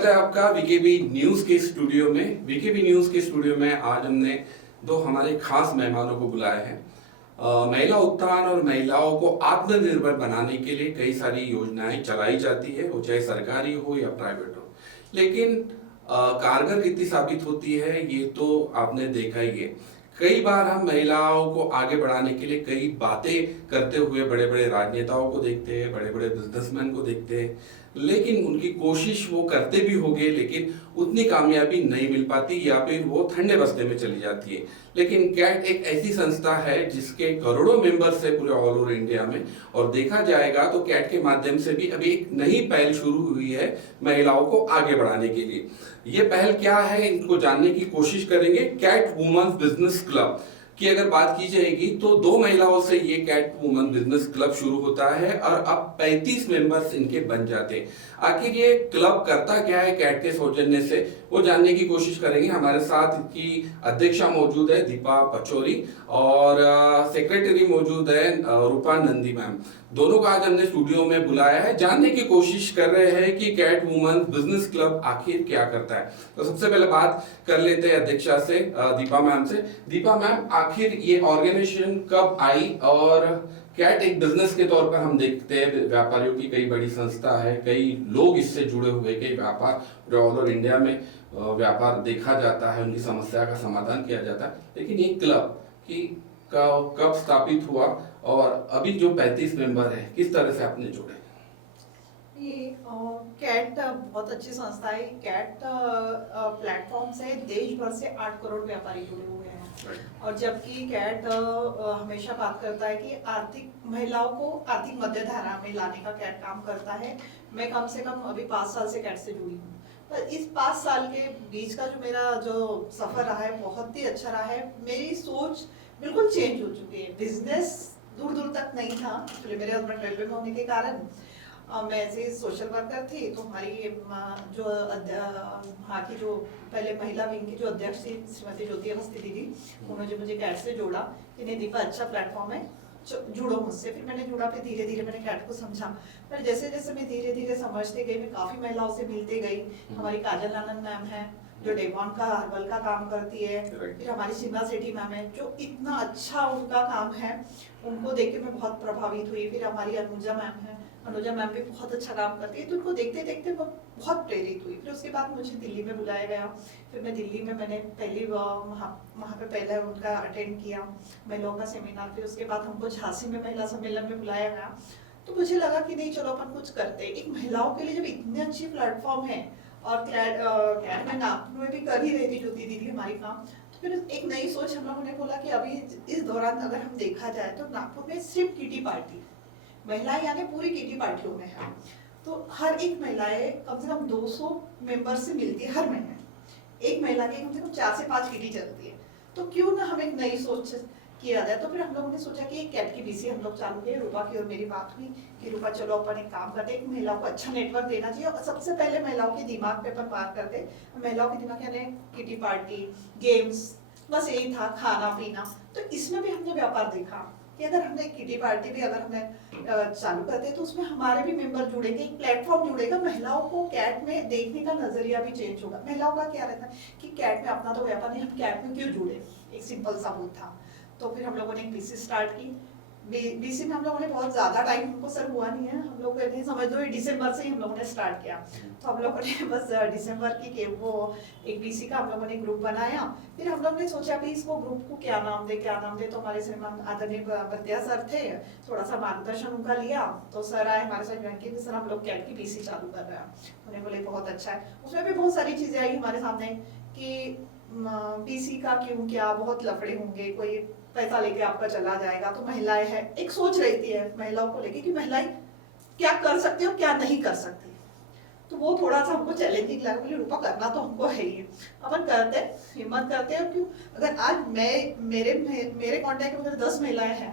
स्वागत है आपका वीकेबी न्यूज के स्टूडियो में। वीकेबी न्यूज के स्टूडियो में आज हमने दो हमारे खास मेहमानों को बुलाया है। महिला उत्थान और महिलाओं को आत्मनिर्भर बनाने के लिए कई सारी योजनाएं चलाई जाती है, वो चाहे सरकारी हो या प्राइवेट हो, लेकिन कारगर कितनी साबित होती है ये तो आपने देखा ही है। कई बार हम महिलाओं को आगे बढ़ाने के लिए कई बातें करते हुए बड़े बड़े राजनेताओं को देखते हैं, बड़े बड़े बिजनेसमैन को देखते हैं, लेकिन उनकी कोशिश वो करते भी होंगे लेकिन उतनी कामयाबी नहीं मिल पाती या फिर वो ठंडे बस्ते में चली जाती है। लेकिन कैट एक ऐसी संस्था है जिसके करोड़ों मेंबर्स है पूरे ऑल ओवर इंडिया में, और देखा जाएगा तो कैट के माध्यम से भी अभी एक नई पहल शुरू हुई है महिलाओं को आगे बढ़ाने के लिए। ये पहल क्या है इनको जानने की कोशिश करेंगे। कैट वुमेन्स बिजनेस क्लब की अगर बात की जाएगी तो 2 महिलाओं से ये कैट वुमेन बिजनेस क्लब शुरू होता है और अब 35 मेंबर्स इनके बन जाते हैं। आखिर ये क्लब करता क्या है कैट के सौजन्य से, वो जानने की कोशिश करेंगे। हमारे साथ इनकी अध्यक्षा मौजूद है दीपा पचौरी, और सेक्रेटरी मौजूद है रूपा नंदी मैम। दोनों को आज हमने स्टूडियो में बुलाया है, जानने की कोशिश कर रहे हैं कि कैट वुमेन बिजनेस क्लब आखिर क्या करता है। तो सबसे पहले बात कर लेते हैं अध्यक्षा से, दीपा मैम से। दीपा मैम, आखिर ये ऑर्गेनाइजेशन कब आई, और कैट एक बिजनेस के तौर पर हम देखते हैं व्यापारियों की कई बड़ी संस्था है, कई लोग इससे जुड़े हुए, कई व्यापार ऑल ओवर इंडिया में व्यापार देखा जाता है, उनकी समस्या का समाधान किया जाता है, लेकिन ये क्लब की कब स्थापित हुआ और अभी जो 35 मेंबर है किस तरह से आपने जोड़े? ये कैट बहुत अच्छी संस्था है। कैट प्लेटफॉर्म से देश भर से 8 करोड़ व्यापारी जुड़े हुए हैं। और जबकि कैट हमेशा बात करता है कि आर्थिक महिलाओं को आर्थिक मध्यधारा में लाने का कैट काम करता है। मैं कम से कम अभी 5 साल से कैट से जुड़ी हूँ, पर इस 5 साल के बीच का जो मेरा सफर रहा है बहुत ही अच्छा रहा है। मेरी सोच बिल्कुल चेंज हो चुकी है। बिजनेस दूर दूर तक नहीं था, एक्चुअली मेरे हस्बैंड रेलवे में होने के कारण मैं ऐसे सोशल वर्कर थी। तो हमारी जो वहाँ की जो पहले महिला विंग की जो अध्यक्ष थी श्रीमती ज्योति अवस्थी दीदी, उन्होंने मुझे कैट से जोड़ा कि नहीं दीपा, अच्छा प्लेटफॉर्म है, जुड़ो मुझसे। फिर मैंने जुड़ा, फिर धीरे धीरे मैंने कैट को समझा। पर जैसे जैसे मैं धीरे धीरे समझती गई, मैं काफ़ी महिलाओं से मिलती गई। हमारी काजल आनंद मैम है जो डेवॉन का हर्बल का काम करती है, फिर हमारी सीमा सेठी मैम है जो इतना अच्छा उनका काम है, उनको देख के मैं बहुत प्रभावित हुई। फिर हमारी अनुजा मैम है, अनुजा मैम भी बहुत अच्छा काम करती है, तो उनको देखते देखते मैं बहुत प्रेरित हुई। फिर उसके बाद मुझे दिल्ली में बुलाया गया। फिर मैं दिल्ली में मैंने पहली वहाँ पे पहले उनका अटेंड किया महिलाओं का सेमिनार। फिर उसके बाद हमको झांसी में महिला सम्मेलन में बुलाया गया। तो मुझे लगा कि नहीं चलो अपन कुछ करते। एक महिलाओं के लिए जब इतनी अच्छी प्लेटफॉर्म है, और कैट में नागपुर में भी कर ही रही थी ज्योति दीदी हमारी काम, तो फिर एक नई सोच हम लोगों ने बोला कि अभी इस दौरान अगर हम देखा जाए तो नागपुर में सिर्फ किटी पार्टी महिलाएं, यानी पूरी किटी पार्टियों में है। तो हर एक महिलाएं कम से कम 200 मेंबर से मिलती है हर महीने। एक महिला की कम से कम 4 से 5 किटी चलती है। तो क्यों ना हम एक नई सोच किया जाए। तो फिर हम लोगों ने सोचा कि एक कैट की बीसी हम लोग चालू किए। रूपा की और मेरी बात हुई कि रूपा चलो अपन एक काम करते, एक महिलाओं को अच्छा नेटवर्क देना चाहिए, और सबसे पहले महिलाओं के दिमाग पे अपन बात करते। महिलाओं के दिमाग यानी किटी पार्टी, गेम्स, बस यही था, खाना पीना। तो इसमें भी हमने व्यापार देखा कि अगर हमने किटी पार्टी भी अगर हमें चालू करते हैं तो उसमें हमारे भी मेंबर जुड़ेंगे, एक प्लेटफॉर्म जुड़ेगा, महिलाओं को कैट में देखने का नजरिया भी चेंज होगा। महिलाओं का क्या रहता है कि कैट में अपना तो व्यापार नहीं, हम कैट में क्यों जुड़े, एक सिंपल सा वो था। तो फिर हम लोगों ने एक बीसी स्टार्ट की। बीसी में हम लोगों ने बहुत ज्यादा टाइम हमको सर हुआ नहीं है, हम लोग नहीं समझ दो, दिसंबर से ही हम लोगों ने स्टार्ट किया। तो हम लोगों ने बस दिसंबर की वो एक बीसी का हम लोगों ने ग्रुप बनाया। फिर हम लोग ने सोचा भी इसको ग्रुप को क्या नाम दे। तो हमारे श्रीमान आदरणीय बंदिया सर थे, थोड़ा सा मार्गदर्शन उनका लिया। तो सर आए हमारे साथ ज्वाइन किए, सर हम लोग कैट की बीसी चालू कर रहे हैं। उन्हें बोले बहुत अच्छा है। उसमें भी बहुत सारी चीजें आई हमारे सामने कि बीसी का क्यों, क्या बहुत लफड़े होंगे, कोई पैसा लेके आपका चला जाएगा। तो महिलाएं हैं, एक सोच रहती है महिलाओं को लेके कि महिलाएं क्या कर सकती है और क्या नहीं कर सकती। तो वो थोड़ा सा हमको चैलेंजिंग लगा। बोले रूपा करना तो हमको है ही, अपन करते, हिम्मत करते हैं। क्यों, अगर आज मेरे कांटेक्ट में अगर 10 महिलाएं हैं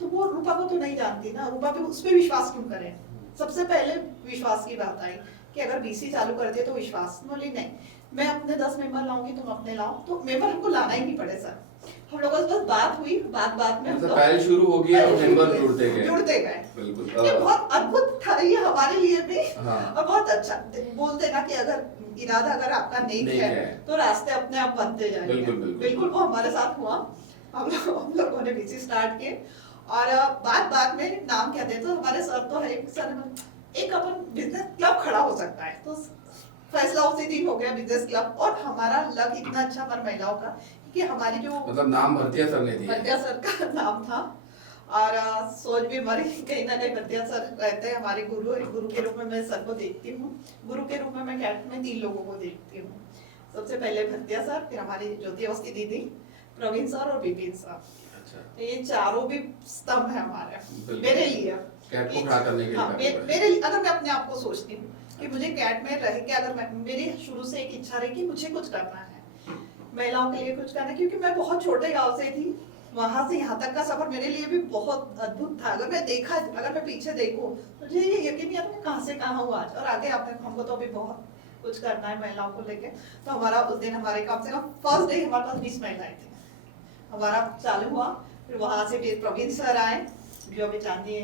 तो वो रूपा को तो नहीं जानती ना, रूपा पे उस पर विश्वास क्यों करें। सबसे पहले विश्वास की बात आई कि अगर बीसी चालू करते तो विश्वास बोली नहीं, मैं अपने 10 मेंबर लाऊंगी, तुम अपने लाओ, तो मेंबर हमको लाना ही नहीं पड़े सर। हम लोगों से बस बात हुई, बात में मतलब पहले शुरू हो गया और मेंबर जुड़ते गए। बिल्कुल ये बहुत अद्भुत था ये हमारे लिए भी। हाँ। और बहुत अच्छा बोलते ना कि अगर इरादा अगर आपका नेक है तो रास्ते अपने आप बनते जाएंगे। बिल्कुल वो हमारे साथ हुआ। हम लोगों ने बीसी स्टार्ट किए और बात में नाम क्या दे, तो हमारे सर तो है सर, एक अपन बिजनेस क्लब खड़ा हो सकता है, तो फैसला उसी दिन हो गया बिजनेस क्लब। और हमारा लक इतना अच्छा हमारे महिलाओं का कि हमारी जो मतलब नाम भरतिया सर ने दिया, भरतिया सर का नाम था। और सोच भी हमारी कहीं ना कहीं भरतिया सर रहते हैं हमारे गुरु के रूप में मैं सर को देखती हूँ। गुरु के रूप में मैं कैट में 3 लोगों को देखती हूँ। सबसे पहले भरतिया सर, फिर हमारी ज्योति अवस्थी दीदी, प्रवीण सर और विपिन सर। अच्छा। तो ये चारों भी स्तंभ है हमारे मेरे लिए। कैट को खड़ा करने के लिए। हाँ, मेरे लिए अगर मैं अपने आप को सोचती हूँ कि मुझे कैट में रह के, अगर मेरी शुरू से एक इच्छा रही कि मुझे कुछ करना है, महिलाओं के लिए कुछ करना है, क्योंकि मैं बहुत छोटे गांव से थी, वहां से यहाँ तक का सफर मेरे लिए भी बहुत अद्भुत था। अगर मैं पीछे देखूं तो मुझे ये यकीन नहीं आता मैं कहाँ से कहाँ हूँ आज, और आगे हमको तो अभी बहुत कुछ करना है महिलाओं को लेके। तो हमारा उस दिन हमारे कम से कम फर्स्ट डे हमारे पास 20 महिलाएं थी, हमारा चालू हुआ। फिर वहां से फिर प्रवीण सर आए जो अभी चांदनी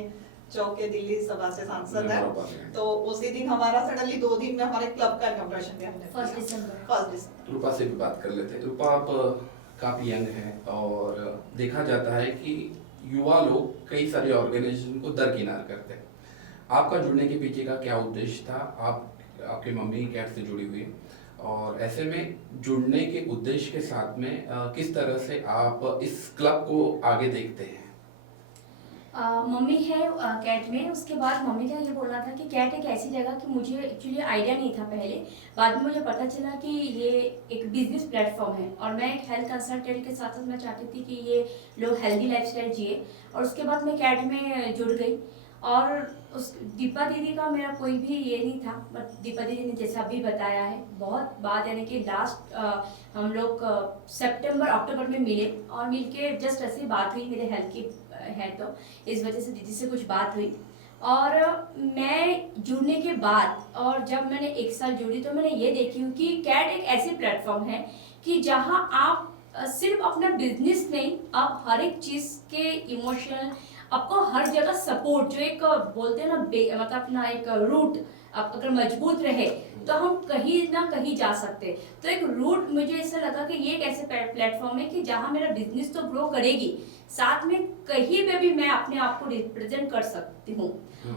चौक के दिल्ली सभा से सांसद है। तो उसी दिन हमारा सडनली 2 दिन में हमारे क्लब का इनॉग्रेशन भी हमने 1 दिसंबर। रूपा से भी बात कर लेते हैं। रूपा, आप काफी यंग हैं और देखा जाता है कि युवा लोग कई सारे ऑर्गेनाइजेशन को दरकिनार करते हैं। आपका जुड़ने के पीछे का क्या उद्देश्य था? आपकी मम्मी कैट से जुड़ी हुई है, और ऐसे में जुड़ने के उद्देश्य के साथ में किस तरह से आप इस क्लब को आगे देखते हैं? मम्मी है कैट में। उसके बाद मम्मी का ये बोलना था कि कैट एक ऐसी जगह कि मुझे एक्चुअली आइडिया नहीं था पहले, बाद में मुझे पता चला कि ये एक बिजनेस प्लेटफॉर्म है, और मैं एक हेल्थ कंसल्टेंट के साथ साथ मैं चाहती थी कि ये लोग हेल्दी लाइफस्टाइल जिए। और उसके बाद मैं कैट में जुड़ गई। और उस दीपा दीदी का मेरा कोई भी ये नहीं था, बट दीपा दीदी ने जैसा अभी बताया है, बहुत बाद यानी कि लास्ट हम लोग सितंबर अक्टूबर में मिले, और मिलके जस्ट ऐसी बात हुई, मेरे हेल्थ की है तो इस वजह से दीदी से कुछ बात हुई। और मैं जुड़ने के बाद, और जब मैंने 1 साल जुड़ी, तो मैंने ये देखी हूँ कि कैट एक ऐसी प्लेटफॉर्म है कि जहाँ आप सिर्फ अपना बिजनेस नहीं, आप हर एक चीज़ के इमोशनल, आपको हर जगह सपोर्ट, जो एक बोलते हैं ना मतलब अपना एक रूट आप अगर मजबूत रहे तो हम कहीं ना कहीं जा सकते। तो एक रूट मुझे ऐसा लगा कि ये एक ऐसे प्लेटफॉर्म है कि जहाँ मेरा बिजनेस तो ग्रो करेगी, साथ में कहीं पे भी मैं अपने आप को रिप्रेजेंट कर सकती हूँ।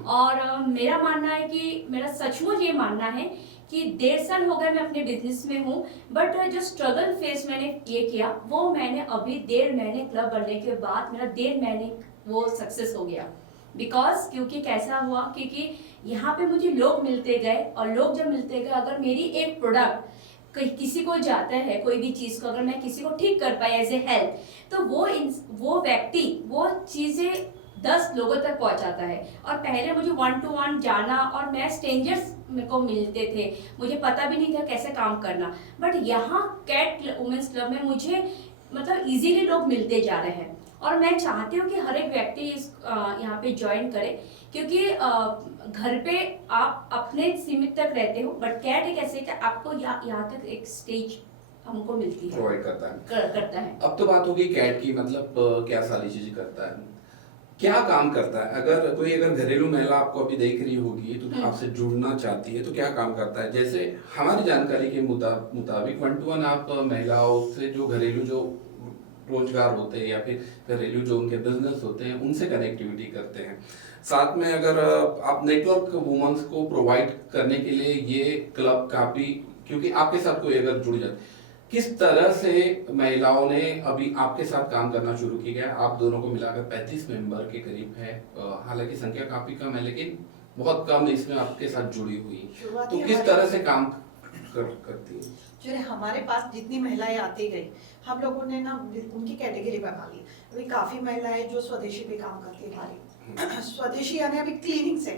और मेरा मानना है कि मेरा सचमुच ये मानना है कि 1.5 साल हो गए मैं अपने बिजनेस में हूँ, बट जो स्ट्रगल फेस मैंने ये किया वो मैंने अभी 1.5 महीने क्लब बनने के बाद मेरा 1.5 महीने वो सक्सेस हो गया। बिकॉज क्योंकि कैसा हुआ, क्योंकि यहाँ पे मुझे लोग मिलते गए, और लोग जब मिलते गए, अगर मेरी एक प्रोडक्ट किसी को जाता है, कोई भी चीज़ को अगर मैं किसी को ठीक कर पाई एज ए हेल्थ, तो वो व्यक्ति वो चीज़ें 10 लोगों तक पहुंचाता है। और पहले मुझे 1 to 1 जाना, और मैं स्ट्रेंजर्स मेरे को मिलते थे, मुझे पता भी नहीं था कैसे काम करना, बट यहाँ कैट वुमेन्स क्लब में मुझे मतलब इजीली लोग मिलते जा रहे हैं। और मैं चाहती हूँ कि हर एक व्यक्ति इस यहाँ पे ज्वाइन करे, क्योंकि घर पे आप अपने सीमित तक रहते हो, बट कैट एक ऐसे कि आपको यहाँ तक एक स्टेज हमको मिलती है, प्रोवाइड करता है। अब तो बात होगी कैट की, मतलब क्या सारी चीजें करता है, क्या काम करता है? अगर घरेलू महिला आपको अभी देख रही होगी तो आपसे जुड़ना चाहती है, तो क्या काम करता है? जैसे हमारी जानकारी के मुताबिक 1 to 1 आप महिलाओं से जो घरेलू जो रोजगार होते हैं या फिर घरेलू जो उनके बिजनेस होते हैं उनसे कनेक्टिविटी करते हैं। साथ में अगर आप नेटवर्क वुमेन्स को प्रोवाइड करने के लिए ये क्लब काफी, क्योंकि आपके साथ कोई अगर जुड़ जाए, किस तरह से महिलाओं ने अभी आपके साथ काम करना शुरू किया? आप दोनों को मिलाकर 35 मेंबर के करीब है, हालांकि संख्या काफी कम है, लेकिन बहुत कम इसमें आपके साथ जुड़ी हुई, तो किस तरह से काम करती है? जो हमारे पास जितनी महिलाएं आती गई, हम लोगों ने ना उनकी कैटेगरी बना ली। अभी काफी महिलाएं जो स्वदेशी पे काम करती है हमारी, स्वदेशी यानी अभी क्लीनिंग से,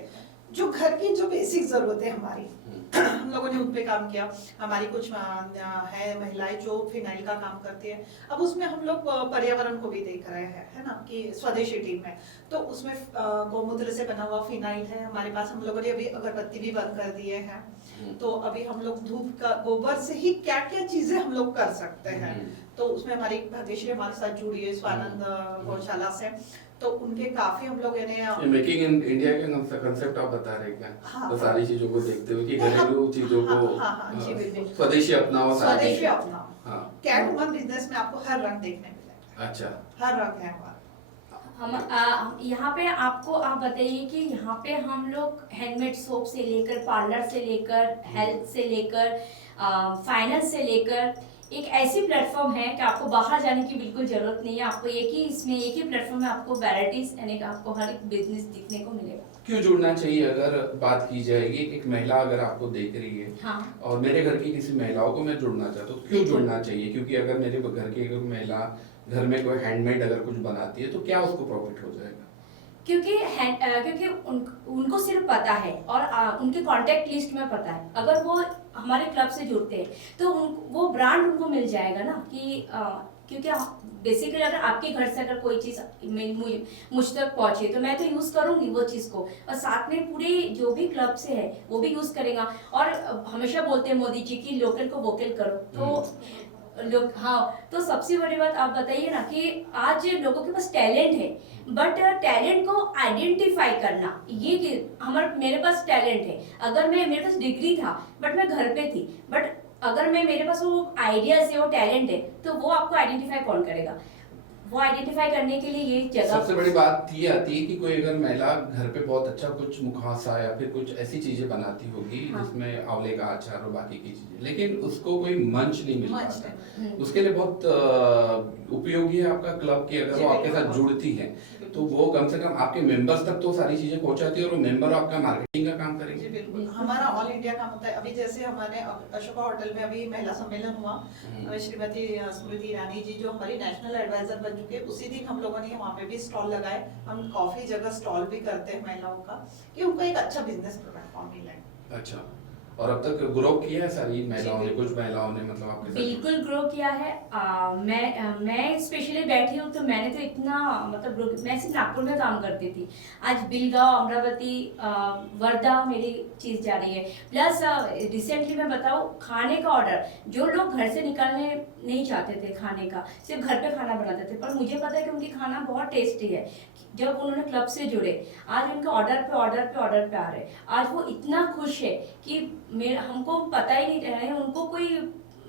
जो घर की जो बेसिक जरूरतें हमारी हम लोगों ने उन पे काम किया। हमारी कुछ है महिलाएं जो फिनाइल का काम करती है। अब उसमें हम लोग पर्यावरण को भी देख रहे हैं, है ना, कि स्वदेशी टीम में तो उसमें गौमूत्र से बना हुआ फिनाइल है हमारे पास। हम लोगों ने अभी अगरबत्ती भी बंद कर दिए हैं। तो अभी हम लोग धूप का गोबर से ही क्या क्या चीजें हम लोग कर सकते हैं। तो उसमें हमारी भाग्यश्री हमारे साथ जुड़ी है स्वानंद गौशाला से, तो उनके काफी हम लोग मेकिंग इन इंडिया के कंसेप्ट आप बता रहे क्या? हाँ, तो सारी चीजों को देखते हुए कि घरेलू चीजों को जी बिल्कुल स्वदेशी अपनाओ, स्वदेशी अपनाओ। हाँ। कैट वुमन बिजनेस में आपको हर रंग देखने मिलेगा। अच्छा, हर रंग है हमारा। हम यहाँ पे आपको आप बताइए कि यहाँ पे हम लोग हैंडमेड सोप से लेकर, पार्लर से लेकर, हेल्थ से लेकर, फाइनेंस से लेकर एक ऐसी प्लेटफॉर्म है कि आपको बाहर जाने की बिल्कुल जरूरत नहीं है। आपको एक ही प्लेटफॉर्म में आपको वैरायटीज यानी कि आपको हर एक बिजनेस दिखने को मिलेगा। क्यों जुड़ना चाहिए अगर बात की जाएगी? एक महिला अगर आपको देख रही है, हाँ, और मेरे घर की किसी महिलाओं को मैं जुड़ना चाहता हूँ, क्यों जुड़ना चाहिए? क्योंकि अगर मेरे घर की कोई महिला घर में कोई हैंडमेड अगर कुछ बनाती है तो क्या उसको प्रॉफिट हो जाएगा? क्योंकि उनको सिर्फ पता है और उनके कांटेक्ट लिस्ट में पता है। अगर वो हमारे क्लब से जुड़ते हैं तो वो ब्रांड उनको मिल जाएगा ना कि क्योंकि बेसिकली अगर आपके घर से अगर कोई चीज़ मुझ तक पहुंचे तो मैं तो यूज़ करूंगी वो चीज़ को, और साथ में पूरे जो भी क्लब से है वो भी यूज़ करेगा। और हमेशा बोलते हैं मोदी जी की लोकल को वोकल करो, तो लोग हाँ, तो सबसे बड़ी बात आप बताइए ना कि आज लोगों के पास टैलेंट है, बट टैलेंट को आइडेंटिफाई करना, ये कि मेरे पास टैलेंट है। अगर मेरे पास डिग्री था बट मैं घर पे थी, बट अगर मेरे पास वो आइडियाज है, वो टैलेंट है, तो वो आपको आइडेंटिफाई कौन करेगा? वो आइडेंटिफाई करने के लिए ये जगह सबसे बड़ी बात ये आती है कि कोई अगर महिला घर पे बहुत अच्छा कुछ मुखासा या फिर कुछ ऐसी चीजें बनाती होगी, हाँ। जिसमें आंवले का अचार और बाकी की चीजें, लेकिन उसको कोई मंच नहीं मिल मंच पाता। उसके लिए बहुत उपयोगी है आपका क्लब की अगर जी, वो आपके बिल्कुल। साथ जुड़ती है तो वो कम से कम आपके मेंबर्स तक तो सारी चीजें पहुंचाती है और वो मेंबर आपका मार्केटिंग का काम जी करेंगे। बिल्कुल, हमारा ऑल इंडिया काम होता है। अभी जैसे हमारे अशोका होटल में अभी महिला सम्मेलन हुआ, श्रीमती स्मृति ईरानी जी जो हमारी नेशनल एडवाइजर बन चुके हैं, उसी दिन हम लोगों ने वहाँ पे भी स्टॉल लगाए। हम काफी जगह स्टॉल भी करते हैं महिलाओं का, कि उनको एक अच्छा बिजनेस प्लेटफॉर्म मिले। अच्छा, और अब तक ग्रो किया है सारी महिलाओं ने, कुछ महिलाओं ने मतलब आपके साथ? बिल्कुल ग्रो किया है। मैं स्पेशली बैठी हूँ तो मैंने तो इतना मतलब मैं सिर्फ नागपुर में काम करती थी, आज बिलगांव, अमरावती, वर्धा मेरी चीज़ जा रही है। प्लस रिसेंटली मैं बताऊँ, खाने का ऑर्डर जो लोग घर से निकालने नहीं चाहते थे खाने का, सिर्फ घर पे खाना बनाते थे, पर मुझे पता है कि उनकी खाना बहुत टेस्टी है। जब उन्होंने क्लब से जुड़े, आज उनके ऑर्डर पे ऑर्डर पे ऑर्डर पे आ रहे, आज वो इतना खुश है कि हमको पता ही नहीं रहे, उनको कोई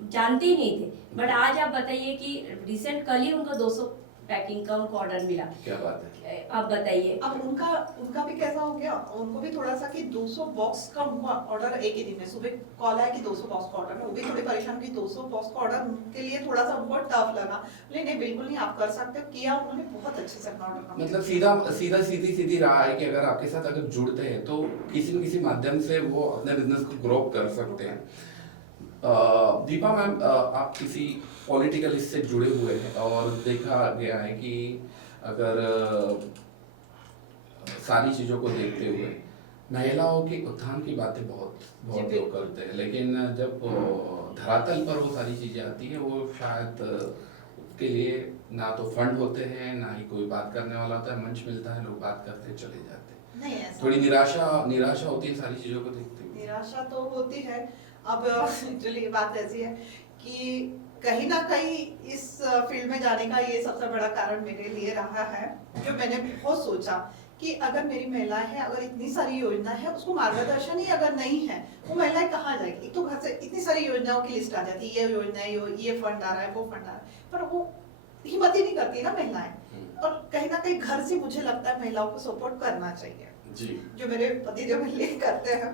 जानते ही नहीं थे, बट आज आप बताइए कि रिसेंट कल ही उनको 200 पैकिंग का उनको ऑर्डर मिला। क्या बात है, आप बताइए। अब उनका भी कैसा हो गया, उनको भी थोड़ा सा कि 200 बॉक्स का हुआ ऑर्डर एक ही दिन में। सुबह कॉल आया कि 200 बॉक्स का ऑर्डर है, वो भी थोड़ी परेशान की 200 बॉक्स का ऑर्डर उनके लिए थोड़ा सा उनको टफ लगा। लेकिन नहीं, बिल्कुल नहीं, आप कर सकते हो, किया उन्होंने, बहुत अच्छे से अपना ऑर्डर मतलब सीधी रहा है कि अगर आपके साथ अगर जुड़ते हैं तो किसी न किसी माध्यम से वो अपने बिजनेस को ग्रो कर सकते हैं। दीपा मैम, आप किसी पॉलिटिकल इससे जुड़े हुए हैं और देखा गया है कि अगर सारी चीज़ों को देखते हुए महिलाओं के उत्थान की बातें बहुत लोग करते हैं, लेकिन जब धरातल पर वो सारी चीज़ें आती हैं वो शायद उसके लिए ना तो फंड होते हैं, ना ही कोई बात करने वाला होता है, मंच मिलता है, लोग बात करते चले जाते हैं। नहीं, ऐसा थोड़ी निराशा होती है सारी चीज़ों को देखते हुए। निराशा तो होती है। अब एक्चुअली बात ऐसी है कि कहीं ना कहीं इस फील्ड में जाने का ये सबसे बड़ा कारण मेरे लिए रहा है, जो मैंने बहुत सोचा कि अगर मेरी महिलाएं हैं, अगर इतनी सारी योजना है, उसको मार्गदर्शन ही अगर नहीं है, वो महिलाएं कहाँ जाएगी? एक तो घर से इतनी सारी योजनाओं की लिस्ट आ जाती है, ये योजना है, ये फंड आ रहा है, वो फंड आ रहा है, पर वो हिम्मत ही नहीं करती ना महिलाएं। और कहीं ना कहीं घर से मुझे लगता है महिलाओं को सपोर्ट करना चाहिए जी, जो मेरे पति जो मेरे लिए करते हैं।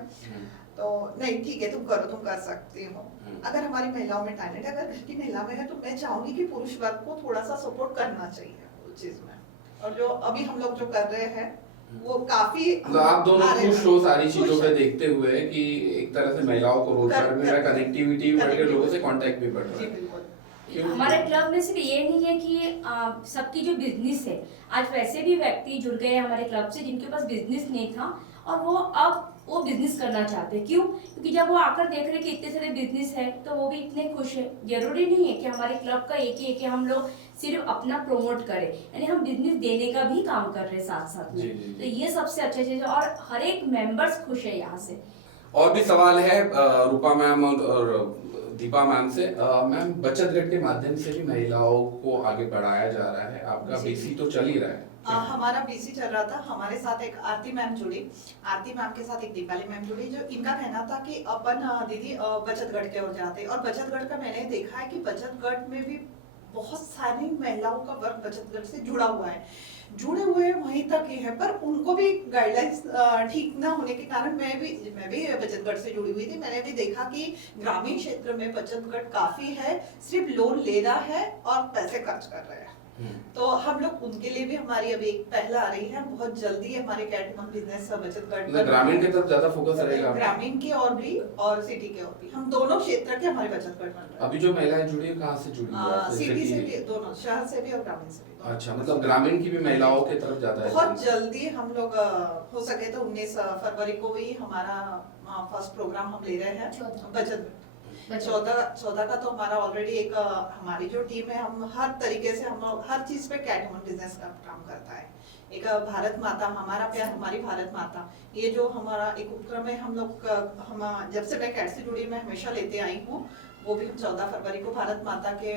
तो नहीं, ठीक है, तुम करो, तुम कर सकती हो। अगर हमारी महिलाओं में टैलेंट है, अगर घर की महिला में है, तो मैं चाहूंगी कि पुरुष वर्ग को थोड़ा सा सपोर्ट करना चाहिए उस चीज में। और जो अभी हम लोग जो कर रहे हैं वो काफी तो आप दोनों खुश हो सारी चीजों खुश पे हैं। देखते हुए कि एक तरह से महिलाओं को रोजगार मिल रहा है, कनेक्टिविटी बढ़ रही है, लोगों से कांटेक्ट भी बढ़ रहा जी है। बिल्कुल। क्यों? हमारे क्लब में सिर्फ ये नहीं है कि सबकी जो बिजनेस है, आज वैसे भी व्यक्ति जुड़ गए हमारे क्लब से जिनके पास बिजनेस नहीं था और वो बिजनेस करना चाहते हैं। क्यों? क्योंकि जब वो आकर देख रहे कि इतने सारे बिजनेस है तो वो भी इतने खुश है। जरूरी नहीं है कि हमारे क्लब का एक ही है कि हम लोग सिर्फ अपना प्रमोट करें, यानी हम बिजनेस देने का भी काम कर रहे हैं साथ साथ में। जी, जी, जी। तो ये सबसे अच्छा चीज है और हर एक मेंबर्स खुश है यहाँ से। और भी सवाल है रूपा मैम और दीपा मैम से। मैम, बचत गट के माध्यम से भी महिलाओं को आगे बढ़ाया जा रहा है, आपका जी। बीसी तो चल ही रहा है। हमारा बीसी चल रहा था, हमारे साथ एक आरती मैम जुड़ी, आरती मैम के साथ एक दीपाली मैम जुड़ी, जो इनका कहना था कि अपन दीदी बचत गट की ओर जाते। और बचत गट का मैंने देखा है कि बचत गट में भी बहुत सारी महिलाओं का वर्ग बचत गट से जुड़ा हुआ है, जुड़े हुए वहीं तक ही है, पर उनको भी गाइडलाइंस ठीक ना होने के कारण मैं भी बचत गट से जुड़ी हुई थी। मैंने भी देखा कि ग्रामीण क्षेत्र में बचत गट काफी है, सिर्फ लोन ले रहा है और पैसे खर्च कर रहे हैं। तो हम लोग उनके लिए भी हमारी अभी एक पहल आ रही है, बहुत जल्दी हमारे कैटमन बिजनेस बचत गट ग्रामीण की तरफ ज्यादा फोकस रहेगा, ग्रामीण की और भी और सिटी के और भी, हम दोनों क्षेत्र के हमारे बचत गट बन रहे हैं। अभी जो महिलाएं जुड़ी है कहाँ से जुड़ी है? सिटी से भी, दोनों शहर से भी और ग्रामीण से भी। अच्छा, मतलब ग्रामीण की भी महिलाओं की तरफ ज्यादा है। बहुत जल्दी हम लोग हो सके तो 19 फरवरी को ही हमारा फर्स्ट प्रोग्राम हम ले रहे हैं बचत। 14 का तो हमारा ऑलरेडी एक हमारी जो टीम है, हम हर तरीके से हम हर चीज पे कैटमन बिजनेस का काम करता है। एक भारत माता, हमारा प्यार हमारी भारत माता, ये जो हमारा एक उपक्रम है, हम लोग हम जब से मैं कैट से जुड़ी मैं हमाशा लेते आई हूँ। वो भी हम 14 फरवरी को भारत माता के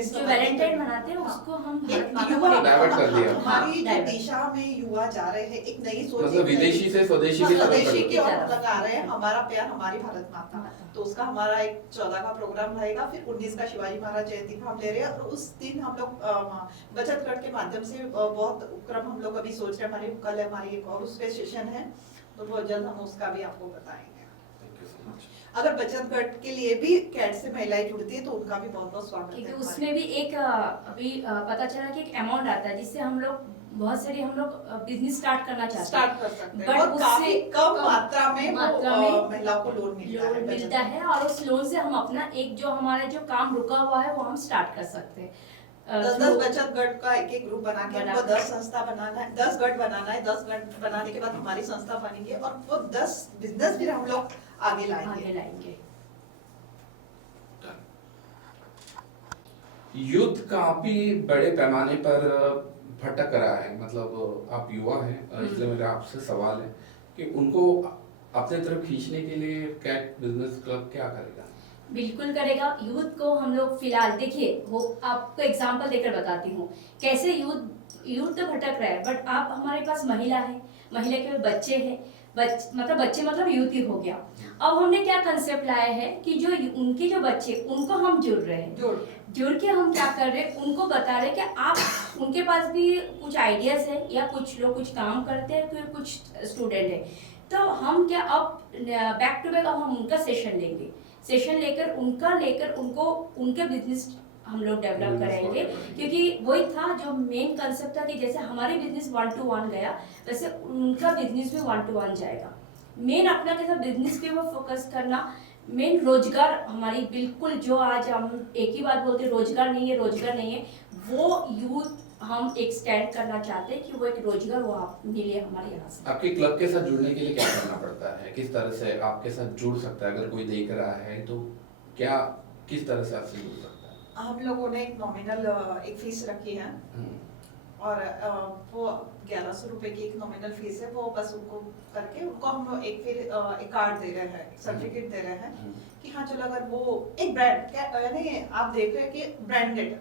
जो वैलेंटाइन मनाते हैं उसको हम भारत माता युवा को डाइवर्ट कर दिया। हमारी जो दिशा में युवा जा रहे हैं, एक नई सोच, मतलब विदेशी से स्वदेशी की तरफ स्वदेशी की ओर तरफ। लगा रहे हैं। हमारा प्यार हमारी भारत माता, तो उसका हमारा एक 14 का प्रोग्राम रहेगा। फिर 19 का शिवाजी महाराज जयंती का हम ले रहे हैं, और उस दिन हम लोग बचत गट के माध्यम से बहुत उपक्रम हम लोग अभी सोच रहे हैं। हमारी कल हमारी एक और उस पे सेशन है, तो बहुत जल्द हम उसका भी आपको बताएंगे। अगर बचत गट के लिए भी कैट से महिलाएं जुड़ती है तो उनका भी बहुत बहुत स्वागत है। क्योंकि उसमें भी एक अभी पता चला कि एक अमाउंट आता है जिससे हम लोग बहुत सारे हम लोग बिजनेस स्टार्ट करना चाहते हैं, स्टार्ट कर सकते हैं, बट और काफी उससे कम मात्रा में महिलाओं को लोन मिलता है और उस लोन से हम अपना एक जो हमारा जो काम रुका हुआ है वो हम स्टार्ट कर सकते हैं। 10 बचत गट का एक ग्रुप बना के हमको 10 संस्था बनाना है, 10 गट बनाना है। 10 गट बनाने के बाद हमारी संस्था बनेगी और वो 10 बिजनेस फिर हम लोग आगे लाएंगे। युद्ध काफी बड़े पैमाने पर भटक रहा है, मतलब आप युवा हैं, इसलिए मेरा आपसे सवाल है कि उनको अपने तरफ खींचने के लिए कैट बिजनेस क्लब क्या करेगा? बिल्कुल करेगा। यूथ को हम लोग फिलहाल देखिए, वो आपको एग्जांपल देकर बताती हूँ कैसे यूथ तो भटक रहा है, बट आप हमारे पास महिला है, महिला के बच्चे हैं, बच्चे मतलब यूथ ही हो गया। अब हमने क्या कंसेप्ट लाया है कि जो उनके जो बच्चे, उनको हम जुड़ रहे हैं, जुड़ के हम क्या कर रहे हैं, उनको बता रहे हैं कि आप उनके पास भी कुछ आइडियाज है, या कुछ लोग कुछ काम करते हैं, फिर कुछ स्टूडेंट है, तो हम क्या अब बैक टू बैक हम उनका सेशन लेंगे, सेशन लेकर उनको उनके बिजनेस हम लोग डेवलप कराएंगे। क्योंकि वही था जो मेन कंसेप्ट था कि जैसे हमारे बिजनेस 1 to 1 गया, वैसे उनका बिजनेस भी 1 to 1 जाएगा। मेन अपना कैसा बिजनेस पे वो फोकस करना, मेन रोजगार हमारी बिल्कुल, जो आज हम एक ही बात बोलते हैं रोजगार नहीं है, वो यूथ हम एक स्टैंड करना चाहते हैं कि वो एक रोजगार वो मिले हमारे यहाँ से। आपके क्लब के साथ जुड़ने के लिए क्या करना पड़ता है? किस तरह से आपके साथ जुड़ सकता है? अगर कोई देख रहा है तो क्या, किस तरह से आपसे जुड़ सकता है? हम लोगों ने एक नॉमिनल एक फीस रखी है, और वो 1100 रुपए की एक नॉमिनल फीस है। वो बस उनको करके उनको हम एक कार्ड दे रहे हैं, सर्टिफिकेट दे रहे हैं कि हाँ चलो, अगर वो एक ब्रांड यानी आप देख रहे हैं कि ब्रांडेड,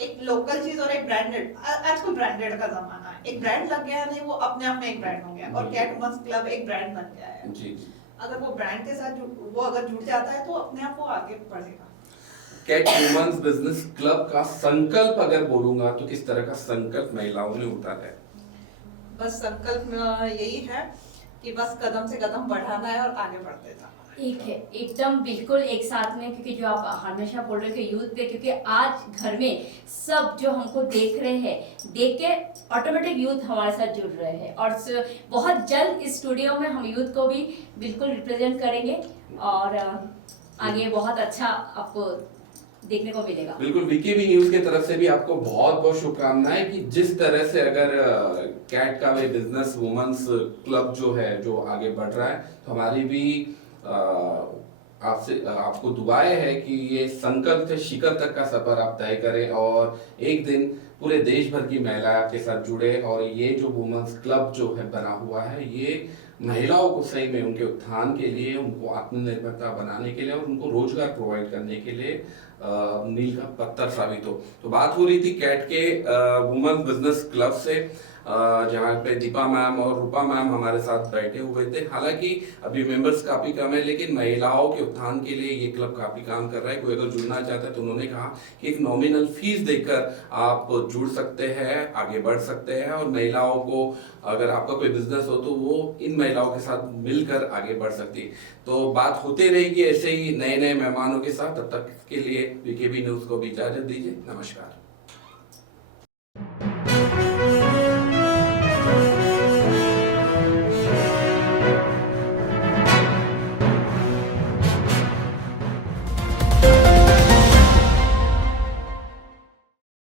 एक लोकल चीज और एक ब्रांडेड, आजकल ब्रांडेड का जमाना है, एक ब्रांड लग गया नहीं, वो अपने आप में एक ब्रांड हो गया, और कैट वुमेन्स क्लब एक ब्रांड बन गया है जी। अगर वो ब्रांड के साथ वो अगर जुड़ जाता है तो अपने आप वो आगे बढ़ेगा। कैट वुमेन्स बिजनेस क्लब का संकल्प अगर बोलूंगा तो किस तरह का संकल्प महिलाओं ने उठाया है? बस संकल्प यही है कि बस कदम से कदम बढ़ाना है और आगे बढ़ते जाना। एक है एकदम बिल्कुल एक साथ में, क्योंकि जो आप हमेशा बोल रहे हो कि यूथ पे, क्योंकि आज घर में सब जो हमको देख रहे हैं, देख के ऑटोमेटिक यूथ हमारे साथ जुड़ रहे हैं, और बहुत जल्द इस स्टूडियो में हम यूथ को भी बिल्कुल रिप्रेजेंट करेंगे, और आगे बहुत अच्छा आपको देखने को मिलेगा। बिल्कुल, वीकेबी न्यूज की तरफ से भी आपको बहुत बहुत शुभकामनाएं कि जिस तरह से अगर कैट का वे बिजनेस वुमेन्स क्लब जो है जो आगे बढ़ रहा है, तो हमारी भी आपसे आपको दुआएं है कि ये संकल्प से शिखर तक का सफर आप तय करें और एक दिन पूरे देश भर की महिलाएं आपके साथ जुड़े और ये जो वुमेन्स क्लब जो है बना हुआ है, ये महिलाओं को सही में उनके उत्थान के लिए, उनको आत्मनिर्भरता बनाने के लिए और उनको रोजगार प्रोवाइड करने के लिए मील का पत्थर साबित हो। तो बात हो रही थी कैट के वुमेन्स बिजनेस क्लब से, जहाँ पे दीपा मैम और रूपा मैम हमारे साथ बैठे हुए थे। हालांकि अभी मेंबर्स काफ़ी कम है, लेकिन महिलाओं के उत्थान के लिए ये क्लब काफ़ी काम कर रहा है। कोई अगर जुड़ना चाहता है तो उन्होंने कहा कि एक नॉमिनल फीस देकर आप जुड़ सकते हैं, आगे बढ़ सकते हैं और महिलाओं को अगर आपका कोई बिजनेस हो तो वो इन महिलाओं के साथ मिलकर आगे बढ़ सकती है। तो बात होते रहेगी ऐसे ही नए नए मेहमानों के साथ। तब तक के लिए वीकेबी न्यूज़ को भी इजाज़त दीजिए। नमस्कार।